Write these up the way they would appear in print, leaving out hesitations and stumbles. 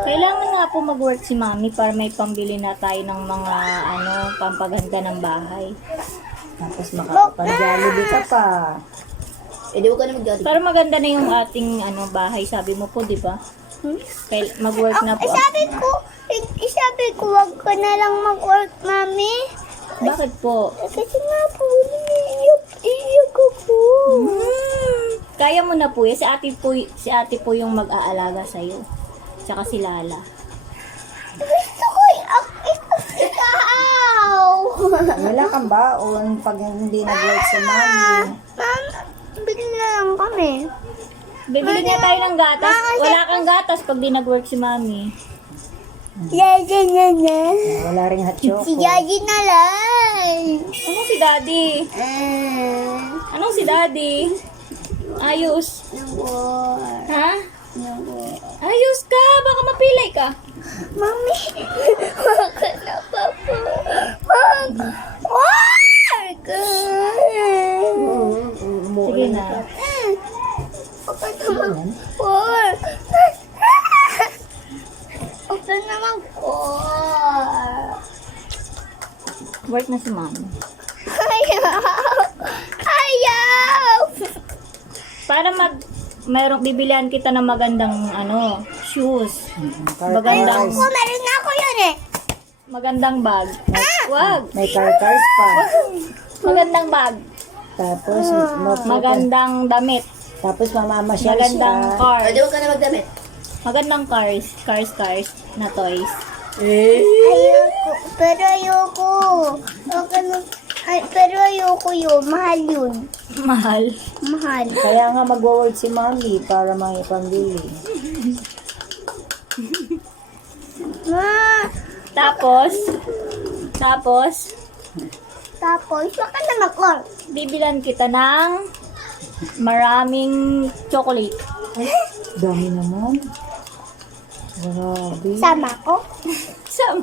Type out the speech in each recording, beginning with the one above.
Kailangan nga po mag-work si mami para may pambili na tayo ng mga pampaganda ng bahay. Tapos makakapag-jollibee ka pa. Eh, di ko ka na mag-jollibee. Para maganda na yung ating bahay, sabi mo po, di ba? Mag-work na po. Sabi ko, wag ka na lang mag-work, mami. Bakit po? Kasi nga po, iyak ako. Kaya mo na po yan. Si ate po yung mag-aalaga sa'yo. Tsaka si Lala. Gusto ko ikaw. Wala kang baon pag hindi nag-work si mami. Ma'am, bili na lang kami. Bibili nga tayo ng gatas. Wala kang gatas pag di nag-work si mami. Yaji na. Wala ring hot choco. Si Yaji na lang. Anong si Daddy? Anong si Daddy? Ayos. Ha? Ayos ka. Baka mapilay ka. Mami, wag ka na pa po. Wag! Sige na. Wag ka na mag-work. Wag ka na mag-work. Work na si mami. Ayaw! Para bibilihan kita ng magandang shoes. Magandang Meron na ako yun eh. magandang bag. Wag. May car-cars pa. Magandang bag. Tapos, Magandang damit. tapos mamamasyal Magandang siya. cars. Eh, di ko ka na magdamit. Magandang cars na toys. Ayoko. Pero ayoko. Pero ayoko yun. Mahal yun. Mahal. Mahal. Kaya nga mag-work si mami para may pambili. Ma! Tapos, Tapos, wag ka na mag-work. bibilan kita ng maraming chocolate. Dami naman. Grabe. Sama ko. Saan?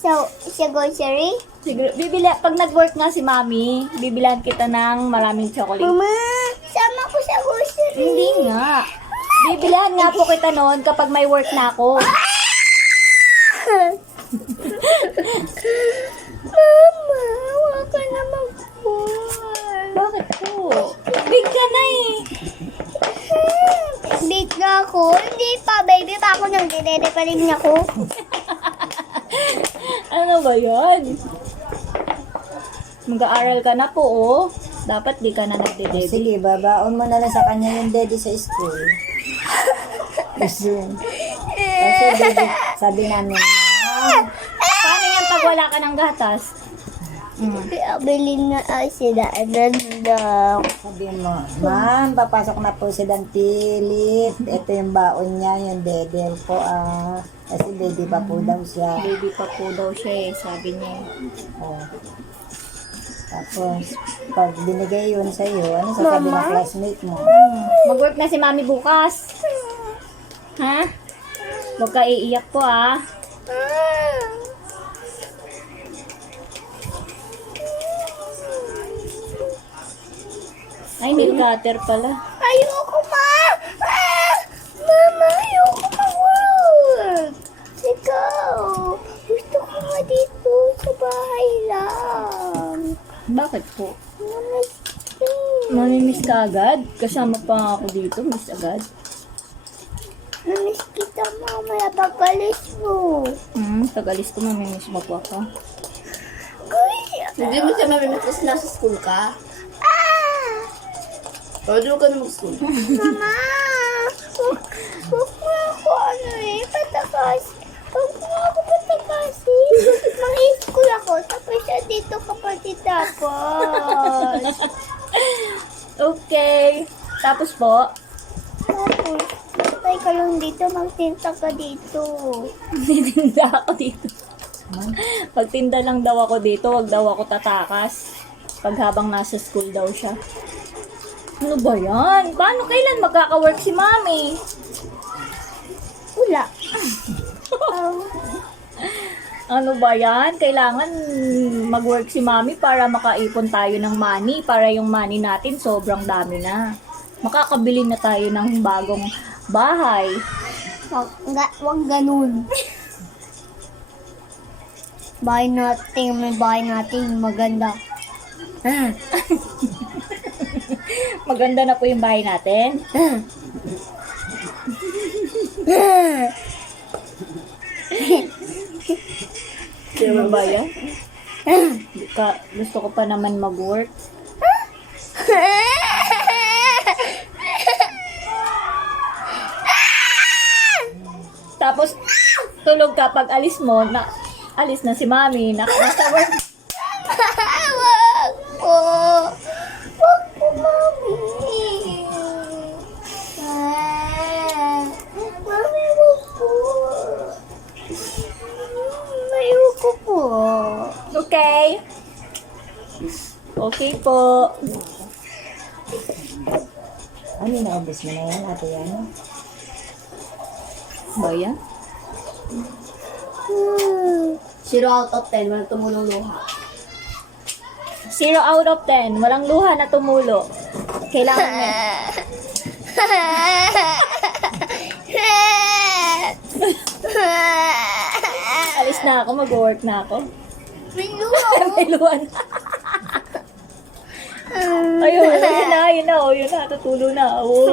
So, sa grocery. Siguro, pag nag-work nga si mami, bibilan kita ng maraming chocolate. Mama, sama ko sa grocery. Hindi nga. Bibilihan nga po kita noon kapag may work na ako. Mama, wag ka na mag-work. Bakit po? Big ka na eh. Big na ako. Hindi pa, baby pa ako. Nagdidede pa rin ako. Ano ba yan? Mag-aaral ka na po, oh. Dapat di ka na nagde-debit. Sige, babaon mo na lang sa kanya yung daddy sa school. Kasi daddy, sabi namin, Ma'am, Paano yan pag wala ka ng gatas? Bilhin na sila. Lang. sabi mo, Ma'am, papasok na po si Dantilit. Ito yung baon niya, yung daddy po. Kasi baby pa po daw siya. Baby pa po daw siya eh, sabi niya. Oh. Tapos, pag binigay yun sa'yo, ano sasabi ng classmate mo? Mag-work na si mami bukas. Ha? Huwag ka iiyak po ah. Ay, nail cutter pala. Ayoko pa! Mama, ayoko mag-work! Ikaw! Gusto ko nga dito sa bahay lang. Bakit po? Namiss ko. Mamimiss ka agad? Kasama pa nga ako dito, miss agad. Namiss kita mamaya pag-alis mo. Pag-alis ko, mamimiss mo po ako. Kuya! Hindi mo siya mamimit kasi nasa school ka. O, di ko ka na mag-school. Mama! Huwag mo ako patakas. Huwag mo ako patakasin. Mag-school ako. Tapos dito ka pa tapos. Okay. Tapos po, Tapos, matay ka lang dito. Magtinta ka dito. titinda ako dito. Pagtinda lang daw ako dito, wag daw ako tatakas. Pag habang nasa school daw siya. Ano ba yan? Paano kailan magkaka-work si mami? Wala. Ano ba yan? Kailangan mag-work si mami para makaipon tayo ng money. Para yung money natin sobrang dami na. Makakabili na tayo ng bagong bahay. Wag ganun. May bahay natin maganda. Maganda na po yung bahay natin. Ano ba yan? Gusto ko pa naman mag-work. Tapos, tulog ka pag alis mo, alis na si mami, nasa work. Wag po. Wag po, mami. Mami, wag po. Ayoko po. Okay? Okay po. Ano, naubos mo na yan, ate yan? Ba yan? 0 out of 10, walang tumulong luha. 0 out of 10. Walang luha na tumulo. Kailangan mo. Alis na ako, mag-work na ako. May luha. May luha na. Ayun, ayun na, ayun na. Oh, yun na, tutulo na. Oh.